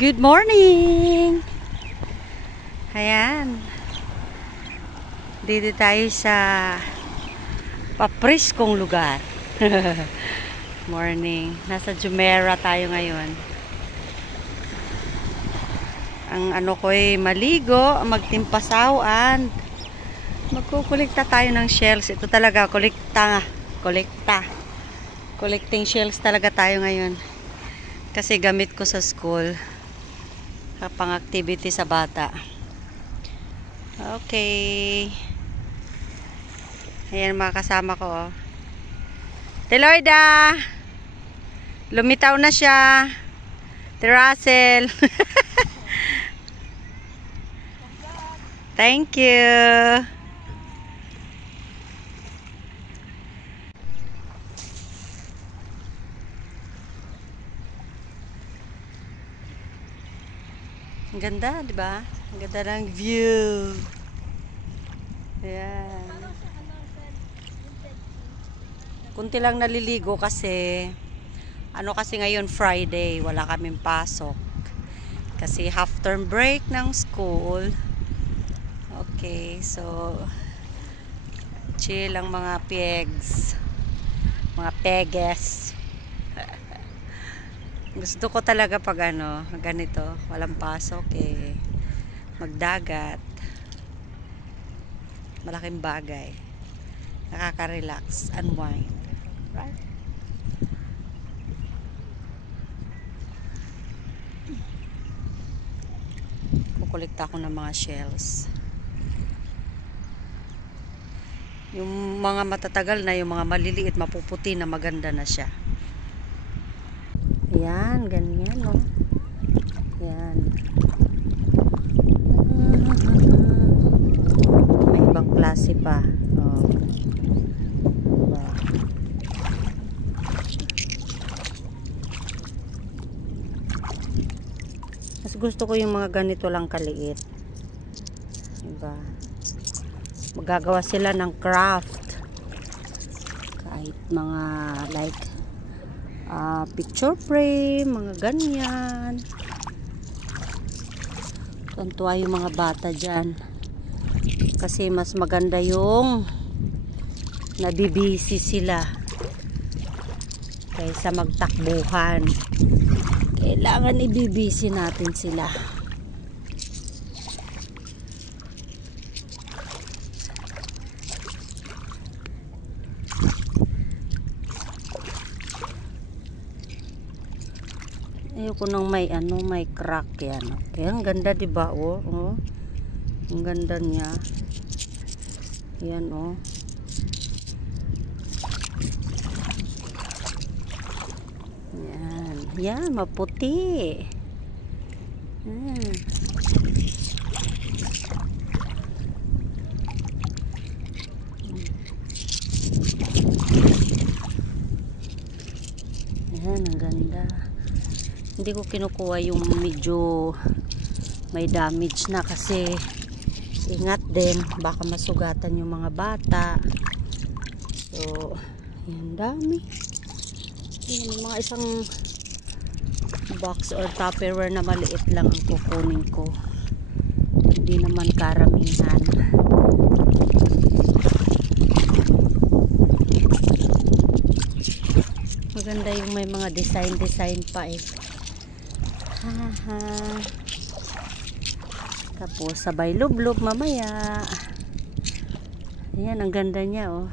Good morning! Ayan. Dito tayo sa papriskong lugar. Morning. Nasa Jumeirah tayo ngayon. Ang ano ko ay maligo, magtimpasawan. Magkukulikta tayo ng shells. Ito talaga, collecting shells talaga tayo ngayon. Kasi gamit ko sa school. Pang activity sa bata. Okay. Ayan mga kasama ko. Oh. Teloida! Lumitaw na siya. Russell. Thank you. Ang ganda, di ba? Ang ganda ng view. Ayan. Kunti lang naliligo kasi ano kasi ngayon Friday, wala kaming pasok. Kasi half term break ng school. Okay, so chill ang mga pegs. Mga peges. Gusto ko talaga pag ano, ganito, walang pasok eh, magdagat. Malaking bagay. Nakaka-relax, unwind. Right? Kukulikta ko ng mga shells. Yung mga matatagal na, yung mga maliliit, mapuputi na maganda na siya. Yan, ganyan, no? Yan. May ibang klase pa. Oh. Diba? Mas gusto ko yung mga ganito lang kaliit. Diba? Magagawa sila ng craft. Kahit mga like picture frame, mga ganyan. Tuntua yung mga bata dyan. Kasi mas maganda yung nabibisi sila kaysa magtakbuhan. Kailangan ibibisi natin sila. Ayoko nang may ano, may crack yan. Okay, ang ganda 'di ba? Oh, oh. Ang ganda niya. Yan oh. Yan, yan maputi. Hmm. Yan, ang ganda. Hindi ko kinukuha yung medyo may damage na kasi ingat din, baka masugatan yung mga bata. So, yan dami. Yan, mga isang box or tupperware na maliit lang ang kukunin ko. Hindi naman karamihan. Maganda yung may mga design pa eh. Haha. Tapos sabay lublob mamaya. Ayan, ang ganda niya oh.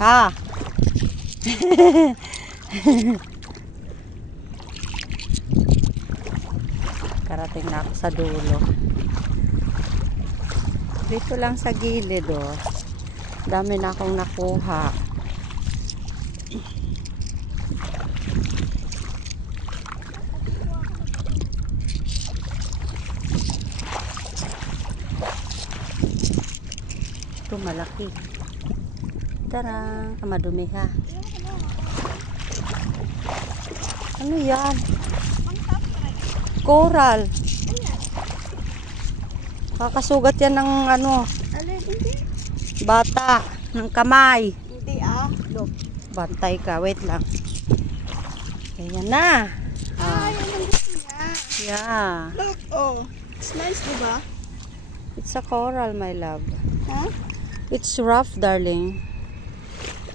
Ha. Karating na ako sa dulo. Dito lang sa gilid oh. Dami na akong nakuha. Ito malaki. Tara, madumi ha. Ano yan? Coral. Kakasugat yan ng ano, bata, ng kamay. Hindi Look. Bantay ka. Wait lang. Ayan na. Ay, yan ang gusto niya. Yeah. Look, oh. It's nice, diba? It's a coral, my love. Huh? It's rough, darling.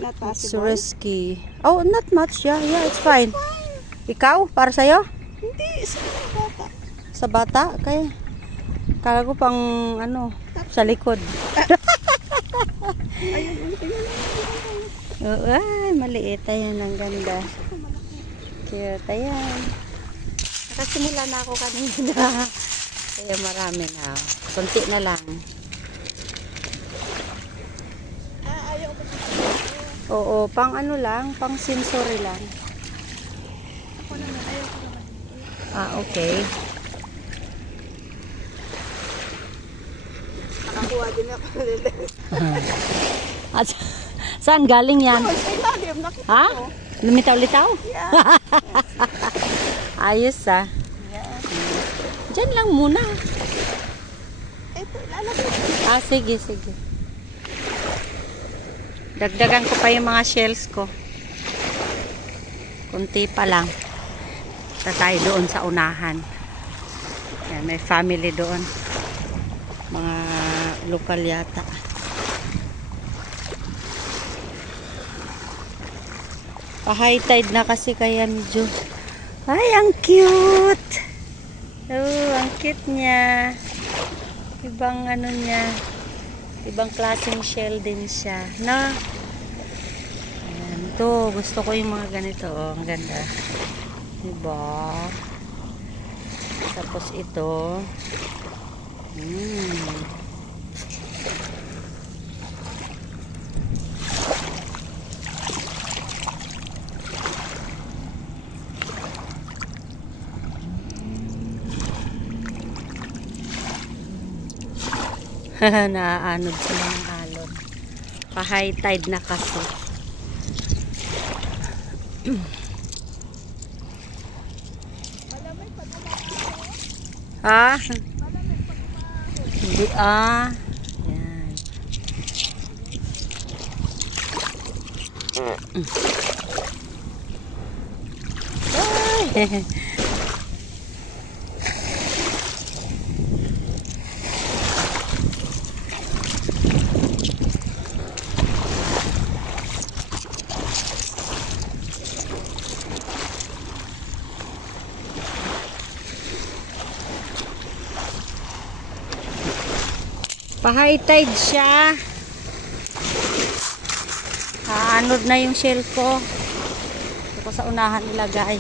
Not It's possible. risky. Oh, not much. Yeah, it's fine. Ikaw? Para sa'yo? Hindi, sa mga bata. Sa bata? Kaya, kala ko pang, ano, sa likod. Ayun, Oo, ay, maliit. Ayan, ang ganda. Cute. Ayan. Nakasimula na ako kanina. Kaya marami na. Kunti na lang. ayaw ko. Oo, pang ano lang, pang sensory lang. Ako naman, ayaw ko naman. Ah, okay. Nakakuha din ako nila. At saan galing yan? Oh, sa ilalim, nakita Ha? ko. Lumitaw-litaw? Yeah. Ayos ah. Yeah. Diyan lang muna. Ito, ilalagay. Ah, sige, sige. Dagdagan ko pa yung mga shells ko. Kunti pa lang. Punta tayo doon sa unahan. Ayan, may family doon. Mga lokal yata. Pa-high tide na kasi kaya medyo... Ay, ang cute! Oh, ang cute niya. Ibang ano niya. Ibang klaseng shell din siya. No? Ayan. Ito, gusto ko yung mga ganito. Oh, ang ganda. Diba? Tapos ito. Naaanod sila ng alon. Pa-high tide na kasi. Ha? Hindi ah. Yan. Ay. Pa-high tide siya. Anod na yung shell ko. Ito ko sa unahan ilagay.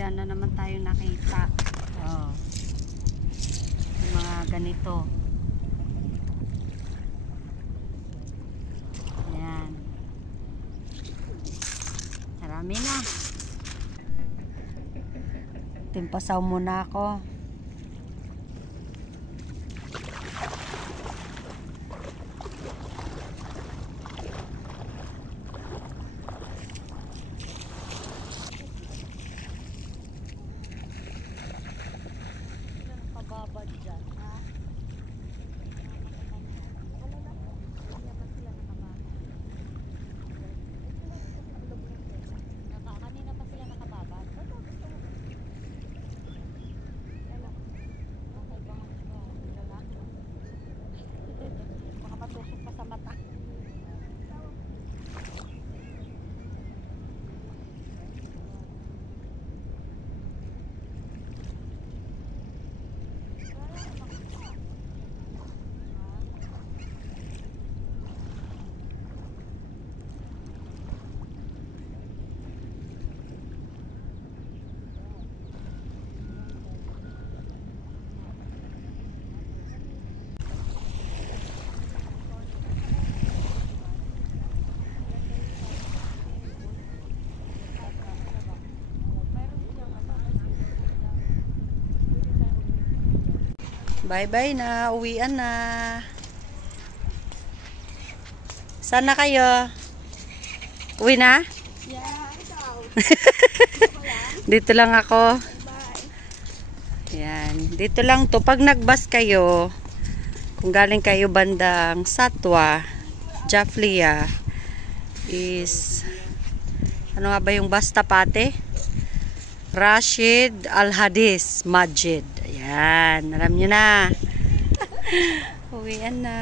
marami na naman tayong nakita. Oh. Yung mga ganito. Ayan. Marami na. Timpasaw muna ako. Kababa dyan, ha? Kanina pa sila nakababa. Baka matusok pa sa mata. Bye-bye na. Uwian na. Saan na kayo? Uwi na? Yeah, ikaw. Dito lang ako. Bye. Yan. Dito lang to. Pag nag-bus kayo, kung galing kayo bandang Satwa, Jaflia, is, ano nga ba yung bus tapate? Rashid Al-Hadis Masjid. Ayan. Alam nyo na. Uwian na.